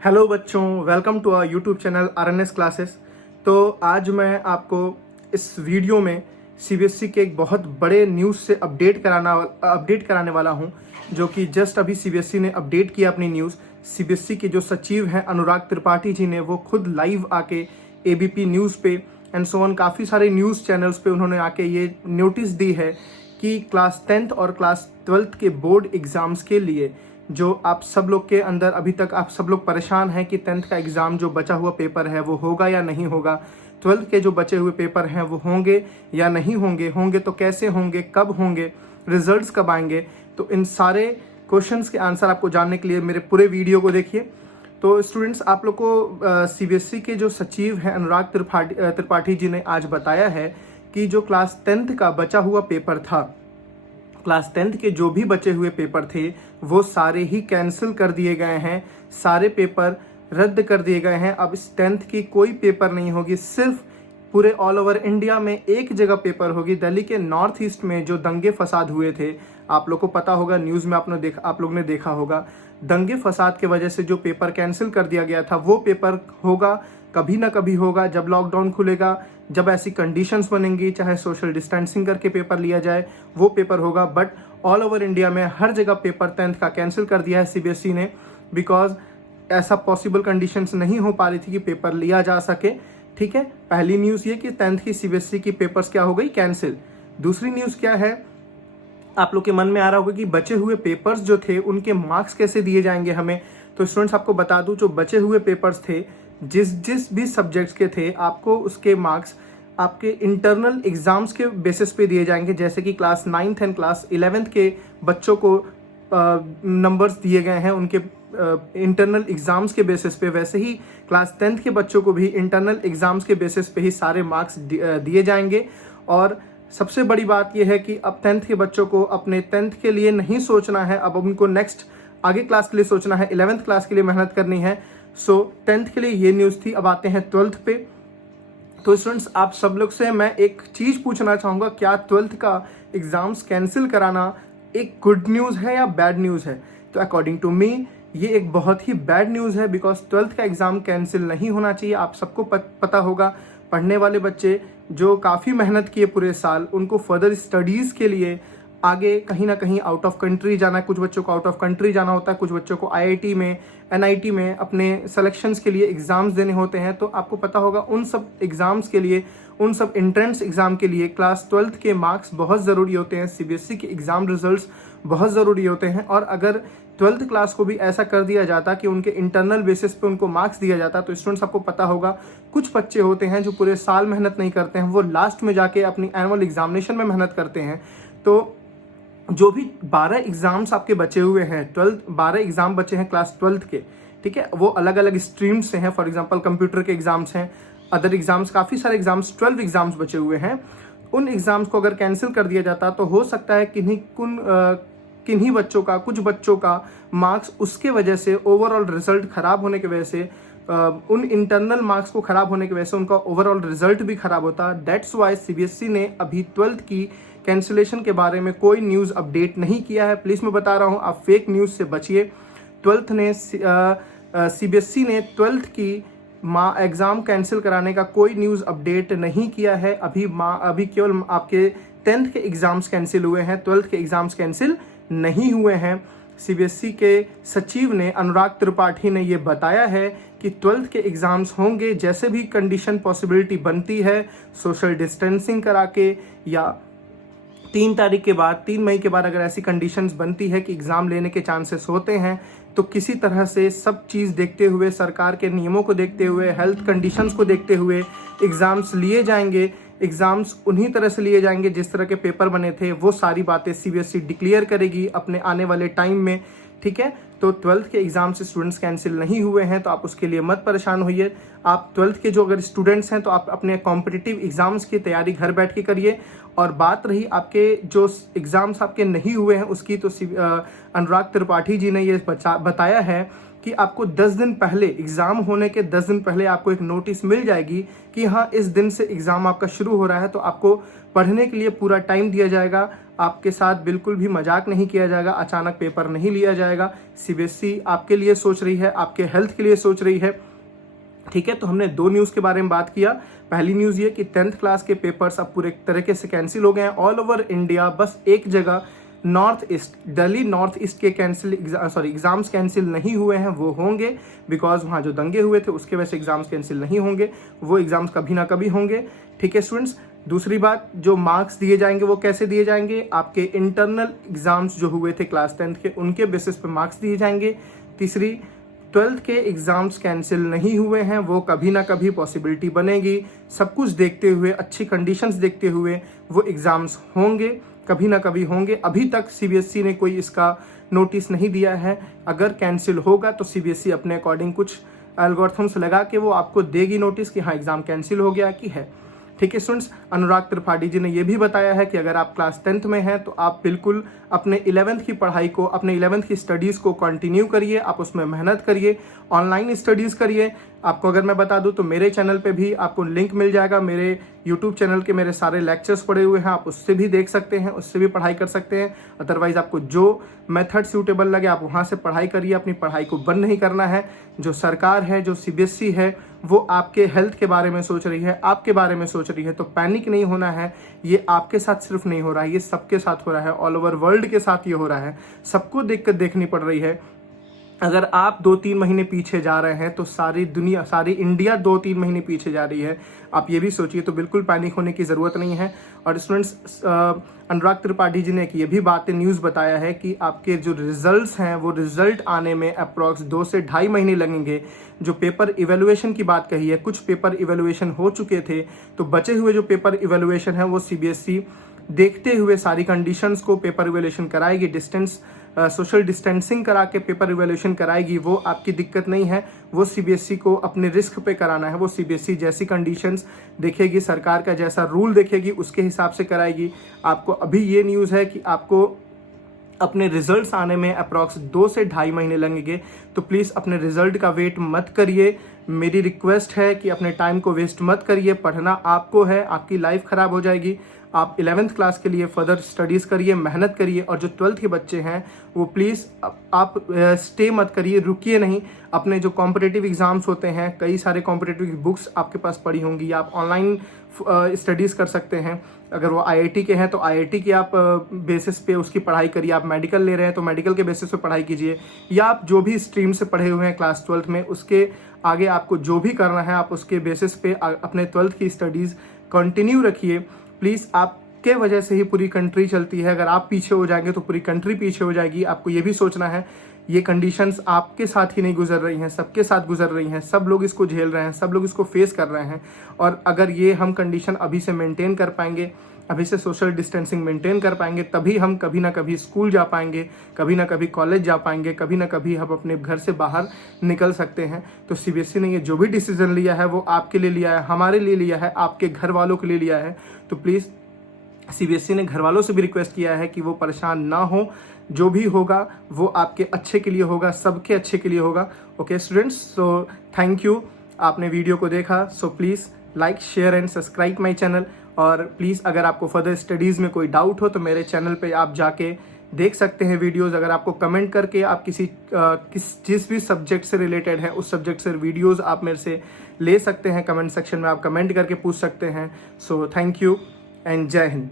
Hello बच्चों, welcome to our YouTube channel RNS classes. तो आज मैं आपको इस वीडियो में सीबीएसई के एक बहुत बड़े न्यूज़ से अपडेट कराने वाला हूं, जो कि जस्ट अभी सीबीएसई ने अपडेट किया अपनी न्यूज़। सीबीएसई के जो सचिव हैं अनुराग त्रिपाठी जी ने वो खुद लाइव आके एबीपी न्यूज़ पे एंड सो ऑन काफ़ी सारे न्यूज़ चैनल्स पे उन्होंने आके ये नोटिस दी है कि क्लास 10th और क्लास 12th के बोर्ड एग्ज़ाम्स के लिए जो आप सब लोग के अंदर अभी तक आप सब लोग परेशान हैं कि 10th का एग्ज़ाम जो बचा हुआ पेपर है वो होगा या नहीं होगा, 12th के जो बचे हुए पेपर हैं वो होंगे या नहीं होंगे, होंगे तो कैसे होंगे, कब होंगे, रिजल्ट्स कब आएंगे। तो इन सारे क्वेश्चंस के आंसर आपको जानने के लिए मेरे पूरे वीडियो को देखिए। तो स्टूडेंट्स, आप लोग को सीबीएसई के जो सचिव हैं अनुराग त्रिपाठी जी ने आज बताया है कि जो क्लास 10th का बचा हुआ पेपर था, क्लास 10th के जो भी बचे हुए पेपर थे वो सारे ही कैंसिल कर दिए गए हैं, सारे पेपर रद्द कर दिए गए हैं। अब इस 10th की कोई पेपर नहीं होगी, सिर्फ पूरे ऑल ओवर इंडिया में एक जगह पेपर होगी। दिल्ली के नॉर्थ ईस्ट में जो दंगे फसाद हुए थे, आप लोग को पता होगा, न्यूज़ में आप लोग ने देखा होगा, दंगे फसाद के वजह से जो पेपर कैंसिल कर दिया गया था वो पेपर होगा, कभी ना कभी होगा। जब लॉकडाउन खुलेगा, जब ऐसी कंडीशंस बनेंगी, चाहे सोशल डिस्टेंसिंग करके पेपर लिया जाए, वो पेपर होगा। बट ऑल ओवर इंडिया में हर जगह पेपर 10th का कैंसिल कर दिया है सीबीएसई ने, बिकॉज ऐसा पॉसिबल कंडीशंस नहीं हो पा रही थी कि पेपर लिया जा सके। ठीक है, पहली न्यूज़ ये कि 10th की सीबीएसई की पेपर्स क्या हो गई, कैंसिल। दूसरी न्यूज़ क्या है, आप लोग के मन में आ रहा होगा कि बचे हुए पेपर्स जो थे उनके मार्क्स कैसे दिए जाएंगे हमें। तो स्टूडेंट्स, आपको बता दूं, जो बचे हुए पेपर्स थे, जिस भी सब्जेक्ट्स के थे, आपको उसके मार्क्स आपके इंटरनल एग्जाम्स के बेसिस पे दिए जाएंगे। जैसे कि class 9th and class 11th के बच्चों को नंबर्स दिए गए हैं उनके इंटरनल एग्जाम्स के बेसिस पे, वैसे ही क्लास 10th के बच्चों को भी इंटरनल एग्जाम्स के बेसिस पे ही सारे मार्क्स दिए जाएंगे। और सबसे बड़ी बात यह है कि अब 10th के बच्चों को अपने 10th के लिए नहीं सोचना है, अब उनको नेक्स्ट आगे क्लास के लिए सोचना है, 11th क्लास के लिए मेहनत करनी है। सो 10th के लिए ये न्यूज़ थी। अब आते हैं 12th पे। तो स्टूडेंट्स, आप सब लोग से मैं एक चीज़ पूछना चाहूँगा, क्या 12th का एग्ज़ाम्स कैंसिल कराना एक गुड न्यूज़ है या बैड न्यूज़ है? तो अकॉर्डिंग टू मी ये एक बहुत ही बैड न्यूज़ है, बिकॉज 12th का एग्ज़ाम कैंसिल नहीं होना चाहिए। आप सबको पता होगा, पढ़ने वाले बच्चे जो काफ़ी मेहनत किए पूरे साल, उनको फर्दर स्टडीज़ के लिए आगे कहीं ना कहीं आउट ऑफ कंट्री जाना है। कुछ बच्चों को आउट ऑफ कंट्री जाना होता है, कुछ बच्चों को आईआईटी में, एनआईटी में अपने सिलेक्शंस के लिए एग्ज़ाम्स देने होते हैं। तो आपको पता होगा, उन सब एग्ज़ाम्स के लिए, उन सब एंट्रेंस एग्ज़ाम के लिए क्लास 12th के मार्क्स बहुत ज़रूरी होते हैं, सीबीएसई के एग्ज़ाम रिजल्ट्स बहुत ज़रूरी होते हैं। और अगर 12th क्लास को भी ऐसा कर दिया जाता कि उनके इंटरनल बेसिस पे उनको मार्क्स दिया जाता, तो स्टूडेंट्स, आपको पता होगा, कुछ बच्चे होते हैं जो पूरे साल मेहनत नहीं करते हैं, वो लास्ट में जाके अपनी एनुअल एग्जामिनेशन में मेहनत करते हैं। तो जो भी 12 एग्जाम्स आपके बचे हुए हैं, 12 एग्जाम बचे हैं क्लास 12th के, ठीक है, वो अलग अलग स्ट्रीम्स से हैं। फॉर एग्जांपल कंप्यूटर के एग्जाम्स हैं, अदर एग्जाम्स, काफ़ी सारे एग्जाम्स, 12 एग्जाम्स बचे हुए हैं। उन एग्जाम्स को अगर कैंसिल कर दिया जाता तो हो सकता है किन्हीं बच्चों का, कुछ बच्चों का मार्क्स उसके वजह से, ओवरऑल रिजल्ट खराब होने की वजह से, उन इंटरनल मार्क्स को खराब होने की वजह से उनका ओवरऑल रिजल्ट भी खराब होता। दैट्स वाई सीबीएसई ने अभी 12th की कैंसिलेशन के बारे में कोई न्यूज़ अपडेट नहीं किया है। प्लीज़ मैं बता रहा हूँ, आप फेक न्यूज़ से बचिए। सीबीएसई ने 12th की एग्ज़ाम कैंसिल कराने का कोई न्यूज़ अपडेट नहीं किया है। अभी केवल आपके 10th के एग्ज़ाम्स कैंसिल हुए हैं, 12th के एग्ज़ाम्स कैंसिल नहीं हुए हैं। सीबीएसई के सचिव ने, अनुराग त्रिपाठी ने, ये बताया है कि 12th के एग्ज़ाम्स होंगे, जैसे भी कंडीशन पॉसिबिलिटी बनती है, सोशल डिस्टेंसिंग करा के, या 3 मई के बाद अगर ऐसी कंडीशंस बनती है कि एग्ज़ाम लेने के चांसेस होते हैं, तो किसी तरह से सब चीज़ देखते हुए, सरकार के नियमों को देखते हुए, हेल्थ कंडीशंस को देखते हुए एग्ज़ाम्स लिए जाएंगे। एग्ज़ाम्स उन्हीं तरह से लिए जाएंगे जिस तरह के पेपर बने थे। वो सारी बातें सीबीएसई डिक्लेयर करेगी अपने आने वाले टाइम में। ठीक है, तो 12th के एग्ज़ाम से स्टूडेंट्स कैंसिल नहीं हुए हैं, तो आप उसके लिए मत परेशान होइए। आप 12th के जो अगर स्टूडेंट्स हैं, तो आप अपने कॉम्पिटिटिव एग्ज़ाम्स की तैयारी घर बैठ के करिए। और बात रही आपके जो एग्ज़ाम्स आपके नहीं हुए हैं उसकी, तो अनुराग त्रिपाठी जी ने ये बताया है कि आपको 10 दिन पहले, एग्ज़ाम होने के 10 दिन पहले आपको एक नोटिस मिल जाएगी कि हाँ, इस दिन से एग्ज़ाम आपका शुरू हो रहा है। तो आपको पढ़ने के लिए पूरा टाइम दिया जाएगा। आपके साथ बिल्कुल भी मजाक नहीं किया जाएगा, अचानक पेपर नहीं लिया जाएगा। सीबीएसई आपके लिए सोच रही है, आपके हेल्थ के लिए सोच रही है, ठीक है। तो हमने 2 न्यूज़ के बारे में बात किया। पहली न्यूज़ ये कि 10th क्लास के पेपर्स अब पूरे तरीके से कैंसिल हो गए हैं ऑल ओवर इंडिया। बस एक जगह north east, Delhi north east के एग्जाम्स कैंसिल नहीं हुए हैं, वो होंगे बिकॉज वहाँ जो दंगे हुए थे उसके वजह से एग्जाम्स कैंसिल नहीं होंगे, वो एग्जाम्स कभी ना कभी होंगे, ठीक है स्टूडेंट्स। दूसरी बात, जो मार्क्स दिए जाएंगे वो कैसे दिए जाएंगे, आपके इंटरनल एग्जाम्स जो हुए थे क्लास 10th के उनके बेसिस पे मार्क्स दिए जाएंगे। तीसरी, 12th के एग्ज़ाम्स कैंसिल नहीं हुए हैं, वो कभी ना कभी पॉसिबिलिटी बनेगी। सब कुछ देखते हुए, अच्छी कंडीशंस देखते हुए वो एग्ज़ाम्स होंगे, कभी ना कभी होंगे। अभी तक सीबीएसई ने कोई इसका नोटिस नहीं दिया है। अगर कैंसिल होगा तो सीबीएसई अपने अकॉर्डिंग कुछ एल्गोरिथम्स लगा के वो आपको देगी नोटिस कि हाँ एग्ज़ाम कैंसिल हो गया कि है, ठीक है स्टूडेंट्स। अनुराग त्रिपाठी जी ने यह भी बताया है कि अगर आप क्लास 10th में हैं तो आप बिल्कुल अपने 11th की पढ़ाई को, अपने 11th की स्टडीज़ को कंटिन्यू करिए, आप उसमें मेहनत करिए, ऑनलाइन स्टडीज़ करिए। आपको अगर मैं बता दूं तो मेरे चैनल पे भी आपको लिंक मिल जाएगा, मेरे यूट्यूब चैनल के मेरे सारे लेक्चर्स पड़े हुए हैं, आप उससे भी देख सकते हैं, उससे भी पढ़ाई कर सकते हैं। अदरवाइज़ आपको जो मेथड सूटेबल लगे आप वहाँ से पढ़ाई करिए, अपनी पढ़ाई को बंद नहीं करना है। जो सरकार है, जो सीबीएसई है, वो आपके हेल्थ के बारे में सोच रही है, आपके बारे में सोच रही है, तो पैनिक नहीं होना है। ये आपके साथ सिर्फ नहीं हो रहा है, ये सबके साथ हो रहा है, ऑल ओवर वर्ल्ड के साथ ये हो रहा है, सबको दिक्कत देखनी पड़ रही है। अगर आप 2-3 महीने पीछे जा रहे हैं तो सारी दुनिया, सारी इंडिया 2-3 महीने पीछे जा रही है, आप ये भी सोचिए। तो बिल्कुल पैनिक होने की ज़रूरत नहीं है। और स्टूडेंट्स, अनुराग त्रिपाठी जी ने एक ये भी बातें न्यूज़ बताया है कि आपके जो रिजल्ट्स हैं वो रिजल्ट आने में अप्रॉक्स 2 से 2.5 महीने लगेंगे। जो पेपर इवेलुएशन की बात कही है, कुछ पेपर इवेलुएशन हो चुके थे, तो बचे हुए जो पेपर इवेलुएशन है वो सीबीएसई देखते हुए सारी कंडीशंस को पेपर इवेल्यूशन कराएगी, सोशल डिस्टेंसिंग करा के पेपर इवेल्यूशन कराएगी। वो आपकी दिक्कत नहीं है, वो सीबीएसई को अपने रिस्क पे कराना है। वो सीबीएसई जैसी कंडीशंस देखेगी, सरकार का जैसा रूल देखेगी, उसके हिसाब से कराएगी। आपको अभी ये न्यूज़ है कि आपको अपने रिजल्ट्स आने में अप्रॉक्स 2 से 2.5 महीने लगेंगे। तो प्लीज़ अपने रिजल्ट का वेट मत करिए। मेरी रिक्वेस्ट है कि अपने टाइम को वेस्ट मत करिए। पढ़ना आपको है, आपकी लाइफ ख़राब हो जाएगी। आप 11th क्लास के लिए फर्दर स्टडीज़ करिए, मेहनत करिए। और जो 12th के बच्चे हैं वो प्लीज़ आप स्टे मत करिए, रुकिए नहीं। अपने जो कॉम्पिटिटिव एग्ज़ाम्स होते हैं, कई सारे कॉम्पिटिटिव बुक्स आपके पास पड़ी होंगी, आप ऑनलाइन स्टडीज़ कर सकते हैं। अगर वो आईआईटी के हैं तो आईआईटी के आप बेसिस पे उसकी पढ़ाई करिए। आप मेडिकल ले रहे हैं तो मेडिकल के बेसिस पे पढ़ाई कीजिए, या आप जो भी स्ट्रीम से पढ़े हुए हैं क्लास 12th में, उसके आगे आपको जो भी करना है आप उसके बेसिस पे अपने 12th की स्टडीज़ कंटिन्यू रखिए। प्लीज़, आपके वजह से ही पूरी कंट्री चलती है। अगर आप पीछे हो जाएंगे तो पूरी कंट्री पीछे हो जाएगी। आपको ये भी सोचना है, ये कंडीशंस आपके साथ ही नहीं गुजर रही हैं, सबके साथ गुजर रही हैं। सब लोग इसको झेल रहे हैं, सब लोग इसको फेस कर रहे हैं। और अगर ये हम कंडीशन अभी से मेंटेन कर पाएंगे, अभी से सोशल डिस्टेंसिंग मेंटेन कर पाएंगे, तभी हम कभी ना कभी स्कूल जा पाएंगे, कभी ना कभी कॉलेज जा पाएंगे, कभी ना कभी हम अपने घर से बाहर निकल सकते हैं। तो सीबीएसई ने ये जो भी डिसीजन लिया है वो आपके लिए लिया है, हमारे लिए लिया है, आपके घर वालों के लिए लिया है। तो प्लीज़, सीबीएसई ने घर वालों से भी रिक्वेस्ट किया है कि वो परेशान ना हो। जो भी होगा वो आपके अच्छे के लिए होगा, सबके अच्छे के लिए होगा। Okay students, so thank you, आपने वीडियो को देखा। So please like, share and subscribe my channel. और प्लीज़, अगर आपको फर्दर स्टडीज़ में कोई डाउट हो तो मेरे चैनल पे आप जाके देख सकते हैं वीडियोज़। अगर आपको कमेंट करके आप जिस भी सब्जेक्ट से रिलेटेड है उस सब्जेक्ट से वीडियोज़ आप मेरे से ले सकते हैं। कमेंट सेक्शन में आप कमेंट करके पूछ सकते हैं। सो थैंक यू एंड जय हिंद।